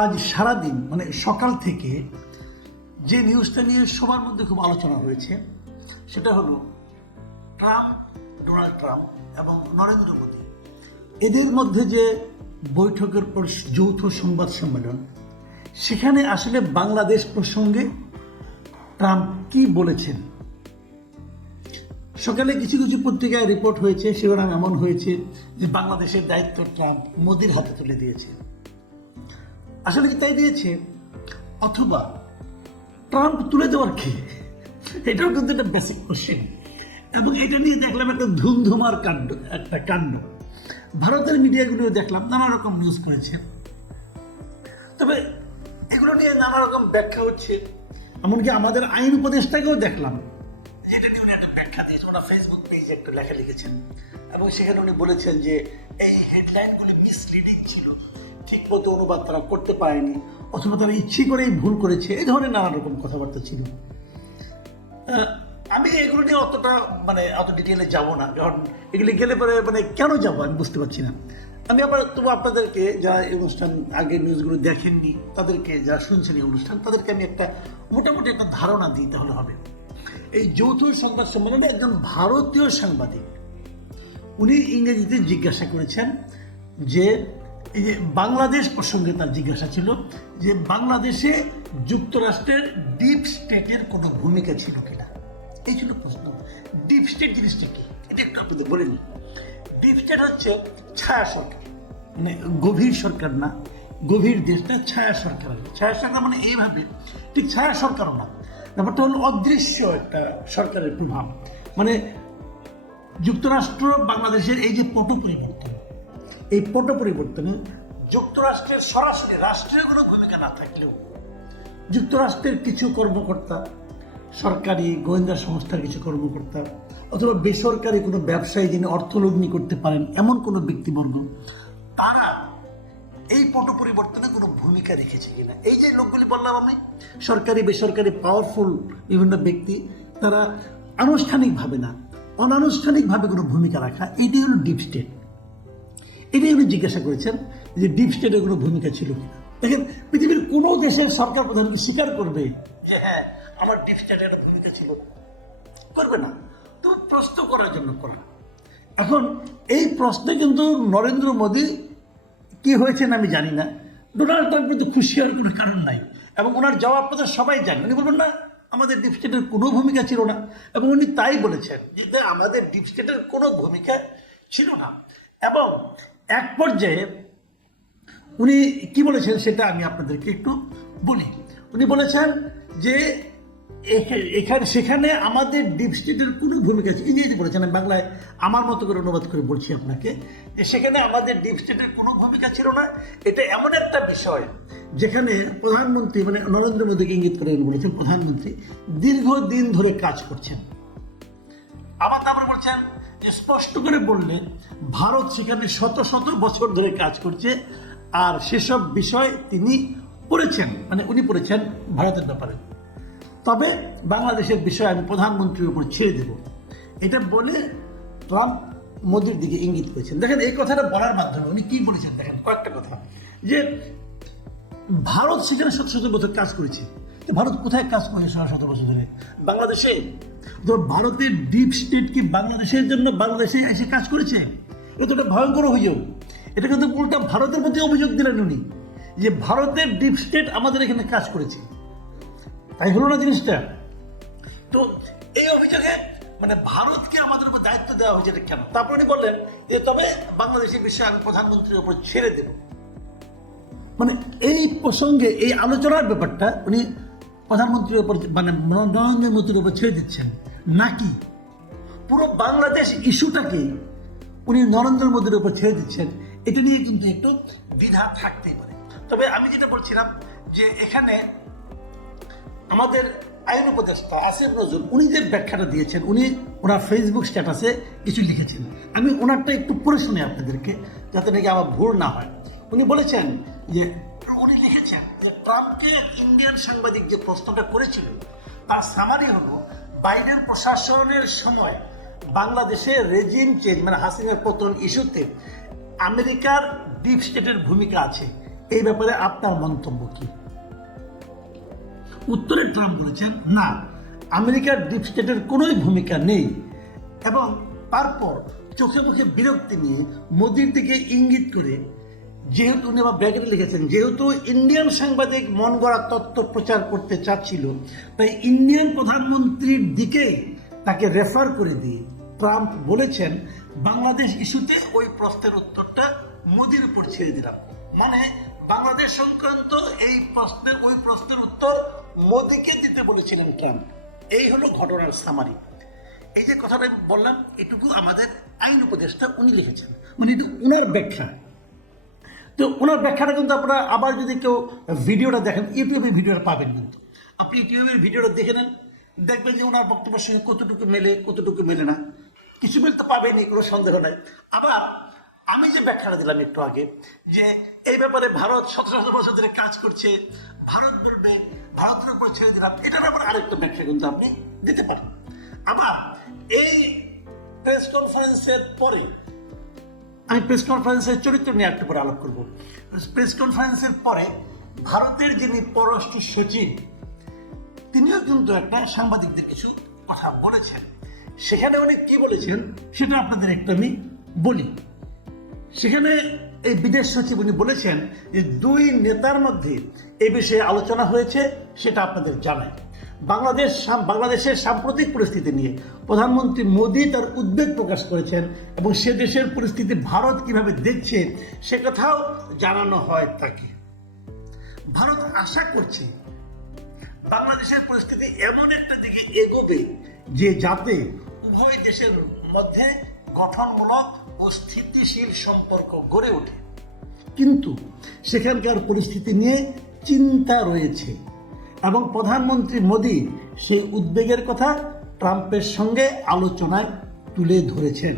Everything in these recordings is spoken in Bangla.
আজ সারাদিন মানে সকাল থেকে যে নিউজটা নিয়ে সবার মধ্যে খুব আলোচনা হয়েছে সেটা হলো ট্রাম্প ডোনাল্ড ট্রাম্প এবং নরেন্দ্র মোদী এদের মধ্যে যে বৈঠকের পর যৌথ সংবাদ সম্মেলন সেখানে আসলে বাংলাদেশ প্রসঙ্গে ট্রাম্প কি বলেছেন সকালে কিছু কিছু পত্রিকায় রিপোর্ট হয়েছে শিরোনাম এমন হয়েছে যে বাংলাদেশের দায়িত্ব ট্রাম্প মোদির হাতে তুলে দিয়েছে আসলে কি তাই দিয়েছে অথবা ট্রাম্প তুলে দেওয়ার কি এটাও কিন্তু একটা বেসিক কোশ্চেন এবং এটা নিয়ে দেখলাম একটা ধুমধুমার কাণ্ড একটা কাণ্ড ভারতের মিডিয়াগুলো দেখলাম নানা রকম নিউজ করেছে তবে এগুলো নিয়ে নানা রকম ব্যাখ্যা হচ্ছে এমনকি আমাদের আইন উপদেষ্টাকেও দেখলাম যেটা নিয়ে উনি একটা ব্যাখ্যা দিয়েছেন ওরা ফেসবুক পেজে একটা লেখা লিখেছেন এবং সেখানে উনি বলেছেন যে এই হেডলাইনগুলি মিসলিডিং ছিল ঠিকমতো অনুবাদ তারা করতে পারেনি অথবা তারা ইচ্ছে করেই ভুল করেছে এ ধরনের নানা রকম কথাবার্তা ছিল আমি এগুলো নিয়ে অতটা মানে অত ডিটেলে যাব না কারণ এগুলি গেলে পরে মানে কেন যাবো আমি বুঝতে পারছি না আমি আবার তবু আপনাদেরকে যারা এই অনুষ্ঠান আগের নিউজগুলো দেখেননি তাদেরকে যারা শুনছেন এই অনুষ্ঠান তাদেরকে আমি একটা মোটামুটি একটা ধারণা দিই তাহলে হবে এই যৌথ সংবাদ সম্মেলনে একজন ভারতীয় সাংবাদিক উনি ইংরেজিতে জিজ্ঞাসা করেছেন যে এই যে বাংলাদেশ প্রসঙ্গে তার জিজ্ঞাসা ছিল যে বাংলাদেশে যুক্তরাষ্ট্রের ডিপ স্টেটের কোনো ভূমিকা ছিল কিনা এই ছিল প্রশ্ন ডিপ স্টেট জিনিসটা কি এটা একটু আপনাদের বলে নিই ডিপ স্টেট হচ্ছে ছায়া সরকার মানে গভীর সরকার না গভীর দেশটা ছায়া সরকার ছায়া সরকার মানে এইভাবে ঠিক ছায়া সরকারও না ব্যাপারটা হলো অদৃশ্য একটা সরকারের প্রভাব মানে যুক্তরাষ্ট্র বাংলাদেশের এই যে পটু পরিবর্তন এই পট পরিবর্তনে যুক্তরাষ্ট্রের সরাসরি রাষ্ট্রীয় কোনো ভূমিকা না থাকলেও যুক্তরাষ্ট্রের কিছু কর্মকর্তা সরকারি গোয়েন্দা সংস্থার কিছু কর্মকর্তা অথবা বেসরকারি কোনো ব্যবসায়ী যিনি অর্থলগ্নি করতে পারেন এমন কোনো ব্যক্তিবর্গ তারা এই পট পরিবর্তনে কোনো ভূমিকা রেখেছে কিনা এই যে লোকগুলি বললাম আমি সরকারি বেসরকারি পাওয়ারফুল বিভিন্ন ব্যক্তি তারা আনুষ্ঠানিকভাবে না অনানুষ্ঠানিকভাবে কোনো ভূমিকা রাখা এটি হলো ডিপ স্টেট তিনি উনি জিজ্ঞাসা করেছেন যে ডিপ স্টেটের কোনো ভূমিকা ছিল কিনা দেখেন পৃথিবীর কোনো দেশের সরকার প্রধানকে স্বীকার করবে যে হ্যাঁ আমার ডিপ স্টেটের একটা ভূমিকা ছিল করবে না তো প্রশ্ন করার জন্য করা এখন এই প্রশ্নে কিন্তু নরেন্দ্র মোদী কি হয়েছেন আমি জানি না ডোনাল্ড ট্রাম্প কিন্তু খুশি হওয়ার কোনো কারণ নাই এবং ওনার জবাব কথা সবাই জানে উনি বলবেন না আমাদের ডিপ স্টেটের কোনো ভূমিকা ছিল না এবং উনি তাই বলেছেন যে আমাদের ডিপ স্টেটের কোনো ভূমিকা ছিল না এবং এক পর্যায়ে উনি কি বলেছেন সেটা আমি আপনাদেরকে একটু বলি উনি বলেছেন যে এখানে সেখানে আমাদের ডিপ স্টেটের কোনো ভূমিকা ইংরেজি বলেছেন বাংলায় আমার মতো করে অনুবাদ করে বলছি আপনাকে সেখানে আমাদের ডিপ স্টেটের কোনো ভূমিকা ছিল না এটা এমন একটা বিষয় যেখানে প্রধানমন্ত্রী মানে নরেন্দ্র মোদীকে ইঙ্গিত করে বলেছেন প্রধানমন্ত্রী দীর্ঘদিন ধরে কাজ করছেন আবার তারপর বলছেন স্পষ্ট করে বললে ভারত সেখানে শত শত বছর ধরে কাজ করছে আর সেসব বিষয় তিনি পড়েছেন মানে উনি পড়েছেন ভারতের ব্যাপারে তবে বাংলাদেশের বিষয় আমি প্রধানমন্ত্রীর উপর ছেড়ে দেব এটা বলে ট্রাম্প মোদীর দিকে ইঙ্গিত করেছেন দেখেন এই কথাটা বলার মাধ্যমে উনি কি বলেছেন দেখেন কয়েকটা কথা যে ভারত সেখানে শত শত বছর কাজ করেছে ভারত কোথায় কাজ করে সারা শত বছর ধরে বাংলাদেশে ধর ভারতের ডিপ স্টেট কি বাংলাদেশের জন্য বাংলাদেশে এসে কাজ করেছে এটা একটা ভয়ঙ্কর অভিযোগ এটা কিন্তু উল্টা ভারতের প্রতি অভিযোগ দিলেন উনি যে ভারতের ডিপ স্টেট আমাদের এখানে কাজ করেছে তাই হলো না জিনিসটা তো এই অভিযোগে মানে ভারতকে আমাদের উপর দায়িত্ব দেওয়া হয়েছে এটা কেন তারপর উনি বললেন যে তবে বাংলাদেশের বিষয়ে আমি প্রধানমন্ত্রীর উপর ছেড়ে দেব মানে এই প্রসঙ্গে এই আলোচনার ব্যাপারটা উনি প্রধানমন্ত্রীর উপর মানে নরেন্দ্র মোদীর উপর ছেড়ে দিচ্ছেন নাকি পুরো বাংলাদেশ ইস্যুটাকে উনি নরেন্দ্র মোদীর উপর ছেড়ে দিচ্ছেন এটা নিয়ে কিন্তু একটু দ্বিধা থাকতেই পারে তবে আমি যেটা বলছিলাম যে এখানে আমাদের আইন উপদেষ্টা আসিফ নজর উনি যে ব্যাখ্যাটা দিয়েছেন উনি ওনার ফেসবুক স্ট্যাটাসে কিছু লিখেছেন আমি ওনারটা একটু পড়ে শুনি আপনাদেরকে যাতে নাকি আমার ভুল না হয় উনি বলেছেন যে উনি লিখেছেন যে ট্রাম্পকে একজন সাংবাদিক যে প্রশ্নটা করেছিল তার সামারি হলো বাইডেন প্রশাসনের সময় বাংলাদেশে রেজিম চেঞ্জ মানে হাসিনের পতন ইস্যুতে আমেরিকার ডিপ স্টেটের ভূমিকা আছে এই ব্যাপারে আপনার মন্তব্য কি উত্তরে ট্রাম্প বলেছেন না আমেরিকার ডিপ স্টেটের কোনোই ভূমিকা নেই এবং তারপর চোখে মুখে বিরক্তি নিয়ে মোদির দিকে ইঙ্গিত করে যেহেতু উনি আমার ব্র্যাকেটে লিখেছেন যেহেতু ইন্ডিয়ান সাংবাদিক মন গড়া তত্ত্ব প্রচার করতে চাচ্ছিল তাই ইন্ডিয়ান প্রধানমন্ত্রীর দিকে তাকে রেফার করে দিয়ে ট্রাম্প বলেছেন বাংলাদেশ ইস্যুতে ওই প্রশ্নের উত্তরটা মোদির উপর ছেড়ে দিলাম মানে বাংলাদেশ সংক্রান্ত এই প্রশ্নের ওই প্রশ্নের উত্তর মোদিকে দিতে বলেছিলেন ট্রাম্প এই হলো ঘটনার সামারি এই যে কথাটা বললাম এটুকু আমাদের আইন উপদেষ্টা উনি লিখেছেন মানে এটা উনার ব্যাখ্যা তো ওনার ব্যাখ্যাটা কিন্তু আপনারা আবার যদি কেউ ভিডিওটা দেখেন ইউটিউবে ভিডিওটা পাবেন কিন্তু আপনি ইউটিউবের ভিডিওটা দেখে নেন দেখবেন যে ওনার বক্তব্যের সঙ্গে কতটুকু মেলে কতটুকু মেলে না কিছু মিল তো পাবেনই কোনো সন্দেহ নাই আবার আমি যে ব্যাখ্যাটা দিলাম একটু আগে যে এই ব্যাপারে ভারত শত শত বছর ধরে কাজ করছে ভারত বলবে ভারতের উপরে ছেড়ে দিলাম এটার ব্যাপারে আরেকটা ব্যাখ্যা কিন্তু আপনি দিতে পারেন আবার এই প্রেস কনফারেন্সের পরে আমি প্রেস কনফারেন্সের চরিত্র নিয়ে একটু পরে আলাপ করব প্রেস কনফারেন্সের পরে ভারতের যিনি পররাষ্ট্র সচিব তিনিও কিন্তু একটা সাংবাদিকদের কিছু কথা বলেছেন সেখানে উনি কি বলেছেন সেটা আপনাদের একটু আমি বলি সেখানে এই বিদেশ সচিব উনি বলেছেন যে দুই নেতার মধ্যে এ বিষয়ে আলোচনা হয়েছে সেটা আপনাদের জানায় বাংলাদেশ বাংলাদেশের সাম্প্রতিক পরিস্থিতি নিয়ে প্রধানমন্ত্রী মোদী তার উদ্বেগ প্রকাশ করেছেন এবং সে দেশের পরিস্থিতি ভারত কিভাবে দেখছে সে কথাও জানানো হয় তাকে ভারত আশা করছে বাংলাদেশের পরিস্থিতি এমন একটা দিকে এগোবে যে যাতে উভয় দেশের মধ্যে গঠনমূলক ও স্থিতিশীল সম্পর্ক গড়ে ওঠে কিন্তু সেখানকার পরিস্থিতি নিয়ে চিন্তা রয়েছে এবং প্রধানমন্ত্রী মোদী সেই উদ্বেগের কথা ট্রাম্পের সঙ্গে আলোচনায় তুলে ধরেছেন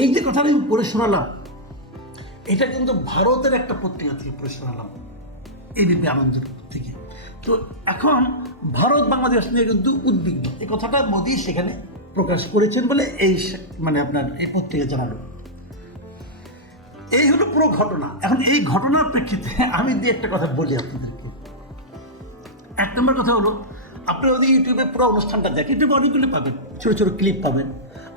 এই যে কথাটা আমি পড়ে শোনালাম এটা কিন্তু ভারতের একটা পত্রিকা থেকে পড়ে শোনালাম এবিপি আনন্দের থেকে তো এখন ভারত বাংলাদেশ নিয়ে কিন্তু উদ্বিগ্ন এই কথাটা মোদি সেখানে প্রকাশ করেছেন বলে এই মানে আপনার এই পত্রিকা জানালো এই হলো পুরো ঘটনা এখন এই ঘটনার প্রেক্ষিতে আমি দিয়ে একটা কথা বলি আপনাদের এক নম্বর কথা হলো আপনি ওদের ইউটিউবে পুরো অনুষ্ঠানটা দেখেন ইউটিউবে অনেকগুলো পাবেন ছোটো ছোটো ক্লিপ পাবেন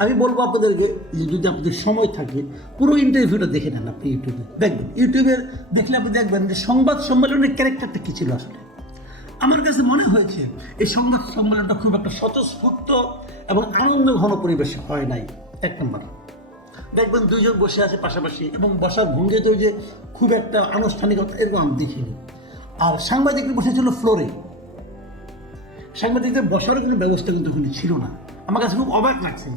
আমি বলবো আপনাদেরকে যে যদি আপনাদের সময় থাকে পুরো ইন্টারভিউটা দেখে নেন আপনি ইউটিউবে দেখবেন ইউটিউবের দেখলে আপনি দেখবেন যে সংবাদ সম্মেলনের ক্যারেক্টারটা কী ছিল আসলে আমার কাছে মনে হয়েছে এই সংবাদ সম্মেলনটা খুব একটা স্বতঃস্ফূর্ত এবং আনন্দ ঘন পরিবেশে হয় নাই এক নম্বর দেখবেন দুইজন বসে আছে পাশাপাশি এবং বসার ভঙ্গিতে যে খুব একটা আনুষ্ঠানিকতা এরকম আমি দেখিনি আর সাংবাদিক বসেছিল ফ্লোরে সাংবাদিকদের বসার কোনো ব্যবস্থা কিন্তু ওখানে ছিল না আমার কাছে খুব অবাক লাগছে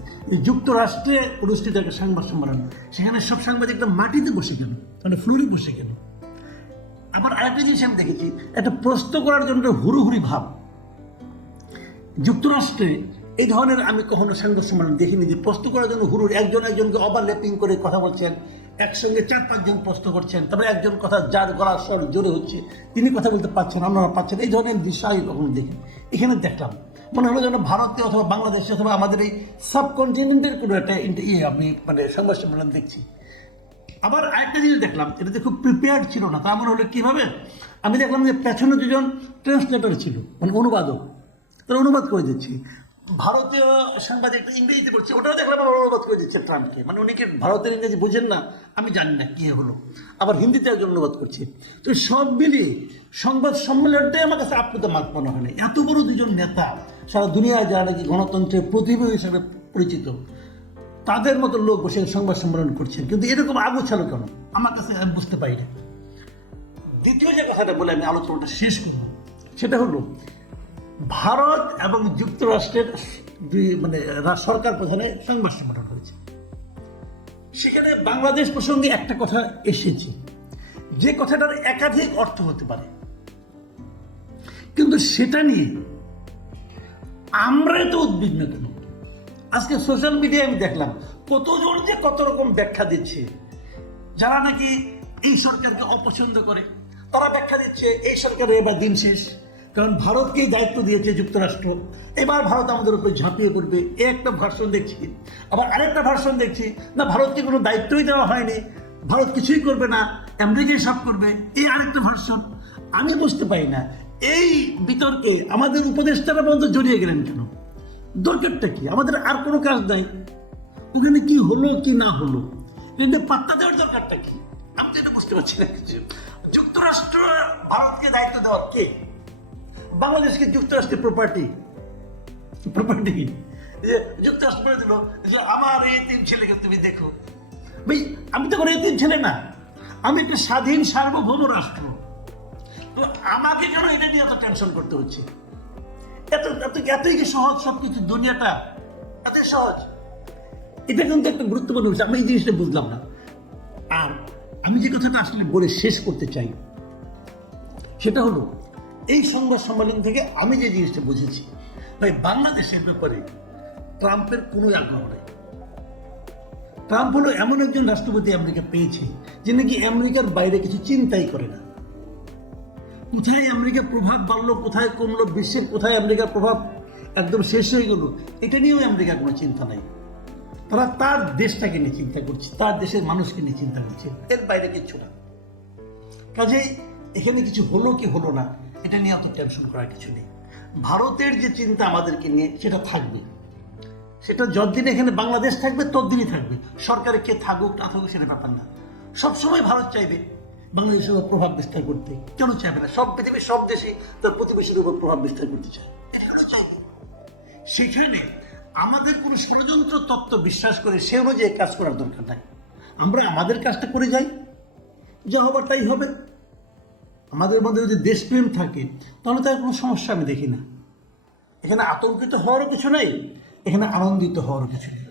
যুক্তরাষ্ট্রে অনুষ্ঠিত একটা সাংবাদ সম্মেলন সেখানে সব সাংবাদিকরা মাটিতে বসে গেল মানে ফ্লোরে বসে গেল আবার আরেকটা জিনিস আমি দেখেছি একটা প্রস্ত করার জন্য হুড়ুহুড়ি ভাব যুক্তরাষ্ট্রে এই ধরনের আমি কখনো সাংবাদ সম্মেলন দেখিনি যে প্রস্ত করার জন্য হুরুর একজন একজনকে ওভারল্যাপিং করে কথা বলছেন একসঙ্গে চার পাঁচজন প্রশ্ন করছেন তারপরে একজন কথা যার গলার স্বর জোরে হচ্ছে তিনি কথা বলতে পারছেন আপনারা পাচ্ছেন এই ধরনের দৃশ্য কখনো দেখি এখানে দেখলাম মনে হলো যেন ভারতে অথবা বাংলাদেশে অথবা আমাদের এই সাবকন্টিনেন্টের কোনো একটা ইয়ে আমি মানে সংবাদ সম্মেলন দেখছি আবার আরেকটা জিনিস দেখলাম তো খুব প্রিপেয়ার্ড ছিল না তা মনে হলো কীভাবে আমি দেখলাম যে পেছনে দুজন ট্রান্সলেটর ছিল মানে অনুবাদক তারা অনুবাদ করে দিচ্ছি ভারতীয় সাংবাদিকটা ইংরেজিতে বলছে ওটাও দেখলাম আমার অনুবাদ করে দিচ্ছে ট্রাম্পকে মানে অনেকে ভারতের ইংরেজি বোঝেন না আমি জানি না কী হলো আবার হিন্দিতে একজন অনুবাদ করছে তো সব মিলিয়ে সংবাদ সম্মেলনটাই আমার কাছে আপ্লুত মাত মনে হয় না এত বড় দুজন নেতা সারা দুনিয়ায় যারা নাকি গণতন্ত্রের প্রতিভা হিসাবে পরিচিত তাদের মতো লোক বসে সংবাদ সম্মেলন করছেন কিন্তু এরকম ছিল কেন আমার কাছে আমি বুঝতে পারি না দ্বিতীয় যে কথাটা বলে আমি আলোচনাটা শেষ করব সেটা হলো ভারত এবং যুক্তরাষ্ট্রের দুই মানে সরকার প্রধানে সংবাদ সংগঠন হয়েছে সেখানে বাংলাদেশ প্রসঙ্গে একটা কথা এসেছে যে কথাটার একাধিক অর্থ হতে পারে কিন্তু সেটা নিয়ে আমরা তো উদ্বিগ্ন কেন আজকে সোশ্যাল মিডিয়ায় আমি দেখলাম কতজন যে কত রকম ব্যাখ্যা দিচ্ছে যারা নাকি এই সরকারকে অপছন্দ করে তারা ব্যাখ্যা দিচ্ছে এই সরকারের এবার দিন শেষ কারণ ভারতকেই দায়িত্ব দিয়েছে যুক্তরাষ্ট্র এবার ভারত আমাদের উপরে ঝাঁপিয়ে পড়বে এ একটা ভার্সন দেখছি আবার আরেকটা ভার্সন দেখছি না ভারতকে কোনো দায়িত্বই দেওয়া হয়নি ভারত কিছুই করবে না আমেরিকাই সাফ করবে এই আরেকটা ভার্সন আমি বুঝতে পারি না এই বিতর্কে আমাদের উপদেষ্টারা বন্ধ জড়িয়ে গেলেন কেন দরকারটা কি আমাদের আর কোনো কাজ নাই ওখানে কি হলো কি না হলো এটা পাত্তা দেওয়ার দরকারটা কি আমি তো এটা বুঝতে পারছি না কিছু যুক্তরাষ্ট্র ভারতকে দায়িত্ব দেওয়ার কে বাংলাদেশকে যুক্তরাষ্ট্রের প্রপার্টি প্রপার্টি যে যুক্তরাষ্ট্র বলে দিল যে আমার এই তিন ছেলেকে তুমি দেখো ভাই আমি তো কোনো এই তিন ছেলে না আমি একটা স্বাধীন সার্বভৌম রাষ্ট্র তো আমাকে কেন এটা নিয়ে এত টেনশন করতে হচ্ছে এত এত এতই কি সহজ সব কিছু দুনিয়াটা এত সহজ এটা কিন্তু একটা গুরুত্বপূর্ণ বিষয় আমি এই জিনিসটা বুঝলাম না আর আমি যে কথাটা আসলে বলে শেষ করতে চাই সেটা হলো এই সংবাদ সম্মেলন থেকে আমি যে জিনিসটা বুঝেছি ভাই বাংলাদেশের ব্যাপারে ট্রাম্পের কোনো আগ্রহ নেই ট্রাম্প হলো এমন একজন রাষ্ট্রপতি আমেরিকা পেয়েছে যে নাকি আমেরিকার বাইরে কিছু চিন্তাই করে না কোথায় আমেরিকার প্রভাব বাড়লো কোথায় কমলো বিশ্বের কোথায় আমেরিকার প্রভাব একদম শেষ হয়ে গেল এটা নিয়েও আমেরিকার কোনো চিন্তা নাই তারা তার দেশটাকে নিয়ে চিন্তা করছে তার দেশের মানুষকে নিয়ে চিন্তা করছে এর বাইরে কিছু না কাজে এখানে কিছু হলো কি হলো না এটা নিয়ে অত টেনশন করার কিছু নেই ভারতের যে চিন্তা আমাদেরকে নিয়ে সেটা থাকবে সেটা যতদিন এখানে বাংলাদেশ থাকবে ততদিনই থাকবে সরকারে কে থাকুক না থাকুক সেটা ব্যাপার না সবসময় ভারত চাইবে বাংলাদেশের উপর প্রভাব বিস্তার করতে কেন চাইবে না সব পৃথিবীর সব দেশে তার প্রতিবেশীর উপর প্রভাব বিস্তার করতে চায় সেখানে আমাদের কোনো ষড়যন্ত্র তত্ত্ব বিশ্বাস করে সে অনুযায়ী কাজ করার দরকার নাই আমরা আমাদের কাজটা করে যাই যা হবার তাই হবে আমাদের মধ্যে যদি দেশপ্রেম থাকে তাহলে তার কোনো সমস্যা আমি দেখি না এখানে আতঙ্কিত হওয়ারও কিছু নেই এখানে আনন্দিত হওয়ারও কিছু নেই